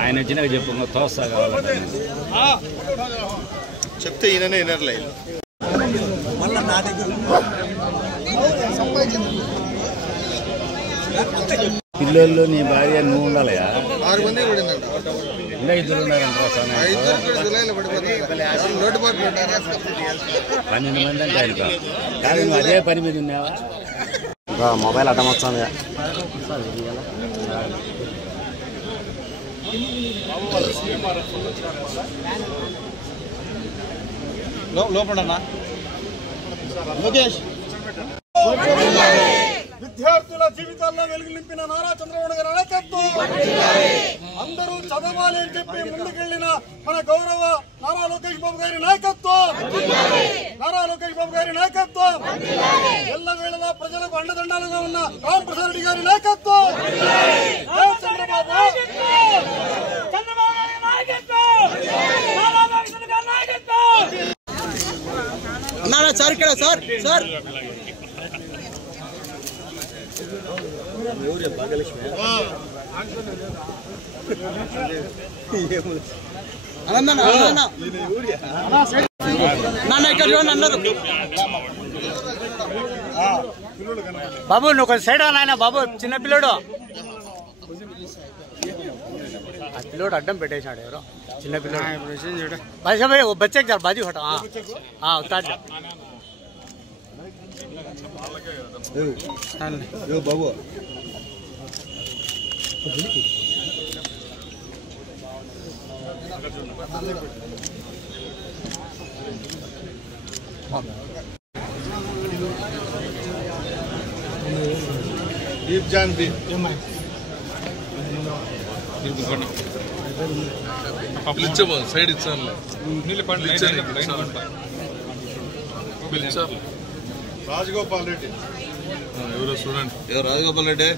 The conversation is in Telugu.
ఆయన వచ్చినాక చెప్పు తోస్తా కావాలి చెప్తే ఈయననే వినర్లే పిల్లలు నీ భార్య నువ్వు ఉండాలయా 6 మంది పడిందంట ఇంకా 2 ఉన్నారంట 12 మంది అంటే ఆయన కానీ నువ్వు అదే పని మీద ఉన్నావా మొబైల్ అడ్డం వస్తుంది లోపడన్నా లోకేష్ విద్యార్థుల జీవితాల్లో వెలుగు నింపిన నారా చంద్రబాబు గారి నాయకత్వం అందరూ చదవాలి అని చెప్పి ముందుకెళ్లిన మన గౌరవ నారా లోకేష్ బాబు గారి నాయకత్వం ఎల్లవేళలా ప్రజలకు అండదండాలుగా ఉన్న రామప్రసాద్ రెడ్డి గారి నాయకత్వం అన్నారా సార్ ఇక్కడ సార్ సార్ బాబు నువ్వు కొంచెం సైడ్ నాయన బాబు చిన్న పిల్లడు ఆ పిల్లోడు అడ్డం పెట్టేశాడు ఎవరో చిన్న పిల్లడు भाई वो बच्चे के बाजू हटो हाँ उतार बाबू दीप जान दीप సైడ్ ఇచ్చాను రాజగోపాల్ రెడ్డి ఎవరో చూడండి రాజగోపాల్ రెడ్డి